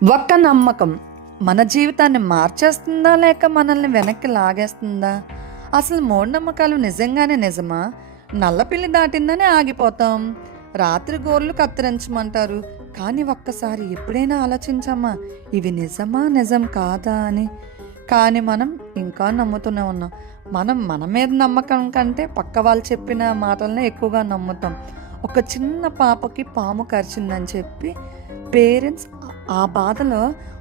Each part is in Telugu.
ఒక్క నమ్మకం మన జీవితాన్ని మార్చేస్తుందా లేక మనల్ని వెనక్కి లాగేస్తుందా? అసలు మూఢనమ్మకాలు నిజంగానే నిజమా? నల్లపిల్లి దాటిందని ఆగిపోతాం, రాత్రి గోర్లు కత్తిరించమంటారు. కానీ ఒక్కసారి ఎప్పుడైనా ఆలోచించామా ఇవి నిజం కాదా అని? కానీ మనం ఇంకా నమ్ముతూనే ఉన్నాం. మన మీద నమ్మకం కంటే పక్క వాళ్ళు చెప్పిన మాటలనే ఎక్కువగా నమ్ముతాం. ఒక చిన్న పాపకి పాము కరిచిందని చెప్పి పేరెంట్స్ ఆ బాధలో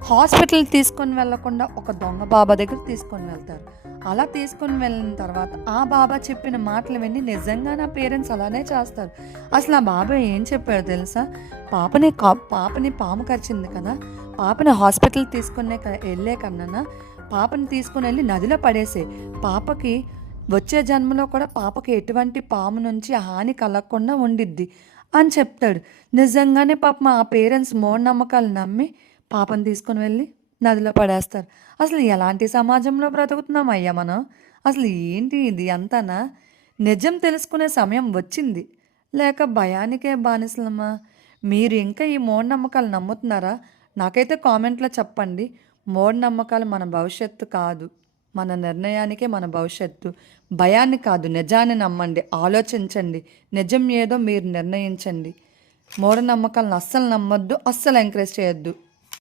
హాస్పిటల్ తీసుకొని వెళ్ళకుండా ఒక దొంగ బాబా దగ్గర తీసుకొని వెళ్తారు. అలా తీసుకొని వెళ్ళిన తర్వాత ఆ బాబా చెప్పిన మాటలు విని నిజంగా నా పేరెంట్స్ అలానే చేస్తారు. అసలు ఆ బాబా ఏం చెప్పాడు తెలుసా? పాపని పాము కరిచింది కదా, పాపని హాస్పిటల్ తీసుకునే వెళ్ళే కన్నా పాపని తీసుకుని వెళ్ళి నదిలో పడేసే, పాపకి వచ్చే జన్మలో కూడా పాపకి ఎటువంటి పాము నుంచి హాని కలగకుండా ఉండిద్ది అని చెప్తాడు. నిజంగానే పాపం ఆ పేరెంట్స్ మూఢనమ్మకాలు నమ్మి పాపను తీసుకొని వెళ్ళి నదిలో పడేస్తారు. అసలు ఎలాంటి సమాజంలో బ్రతుకుతున్నాం అయ్యా మనం? అసలు ఏంటి ఇది అంతానా? నిజం తెలుసుకునే సమయం వచ్చింది, లేక భయానికే బానిసలమా? మీరు ఇంకా ఈ మూఢనమ్మకాలు నమ్ముతున్నారా? నాకైతే కామెంట్లో చెప్పండి. మూఢనమ్మకాలు మన భవిష్యత్తు కాదు, మన నిర్ణయానికే మన భవిష్యత్తు. భయాన్ని కాదు, నిజాన్ని నమ్మండి, ఆలోచించండి, నిజం ఏదో మీరు నిర్ణయించండి. మూఢనమ్మకాలను అస్సలు నమ్మొద్దు, అస్సలు ఎంకరేజ్ చేయొద్దు.